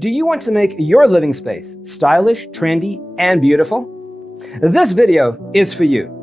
Do you want to make your living space stylish, trendy, and beautiful? This video is for you.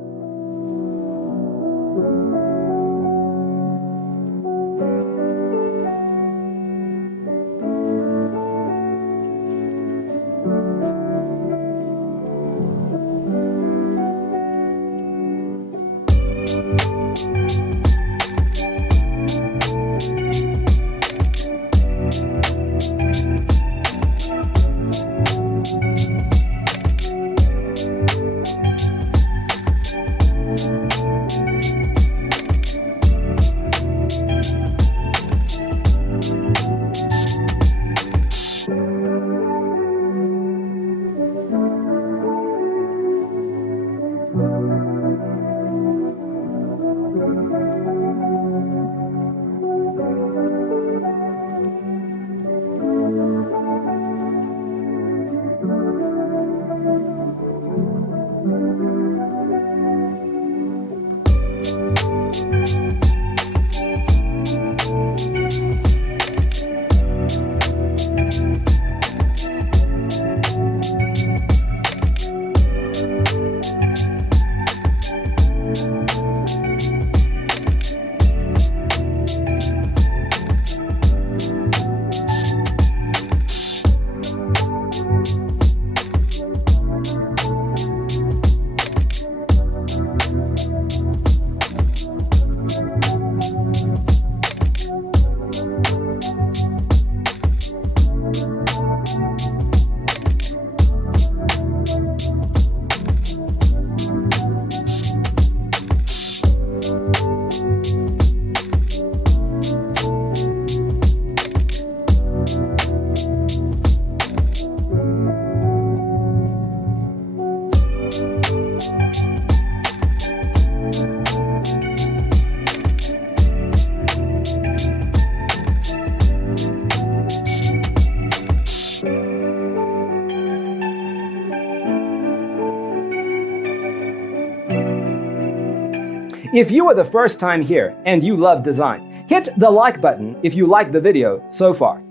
If you are the first time here and you love design, hit the like button if you like the video so far.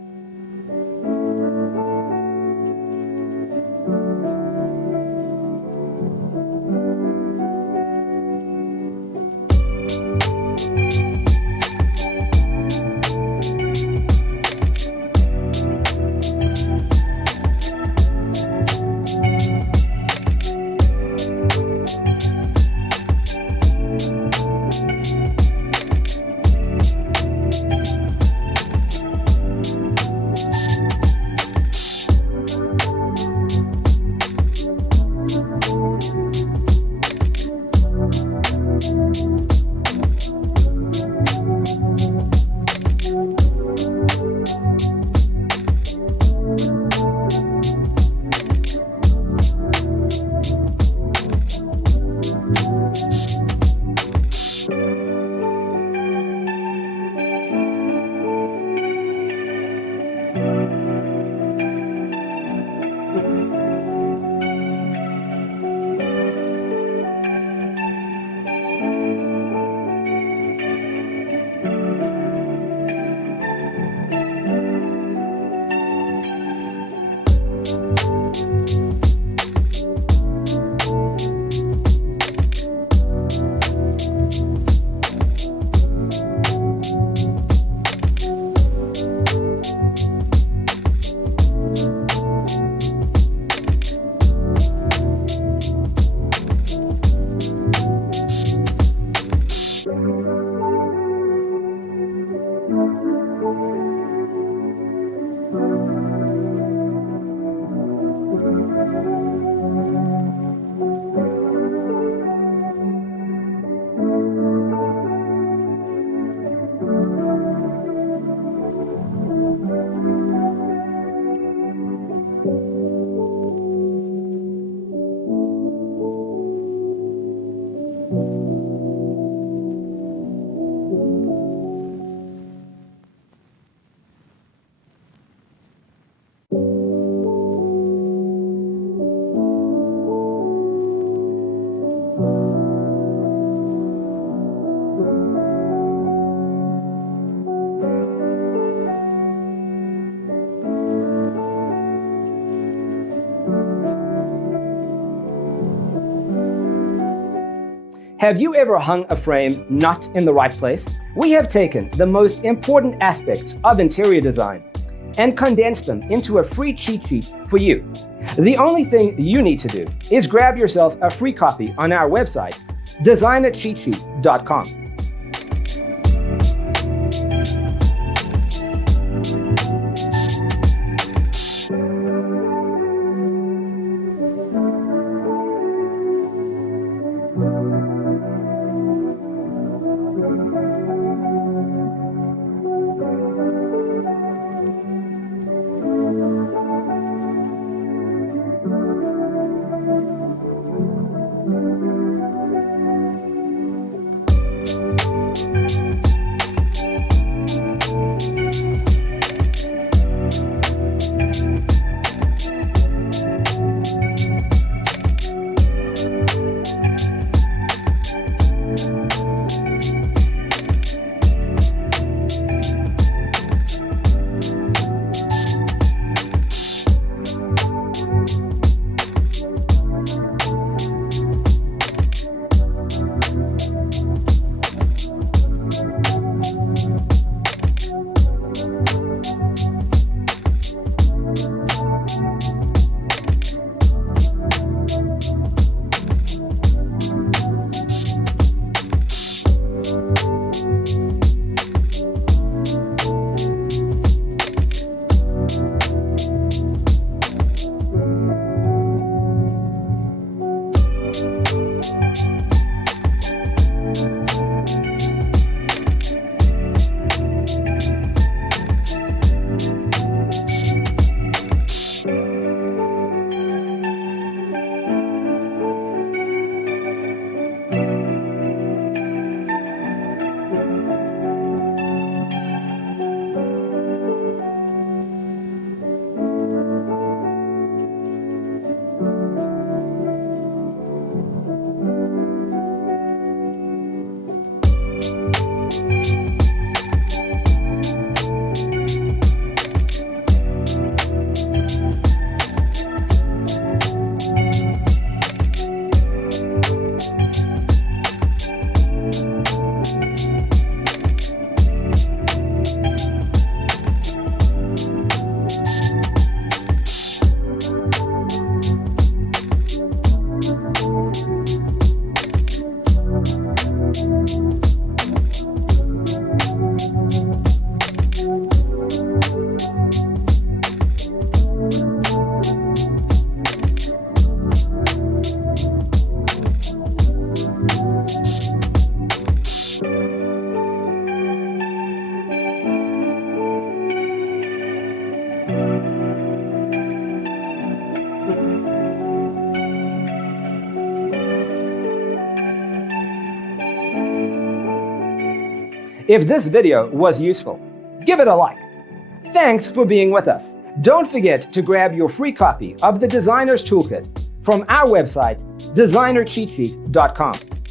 Have you ever hung a frame not in the right place? We have taken the most important aspects of interior design and condensed them into a free cheat sheet for you. The only thing you need to do is grab yourself a free copy on our website, designercheatsheet.com. If this video was useful, give it a like. Thanks for being with us. Don't forget to grab your free copy of the Designer's Toolkit from our website, designercheatsheet.com.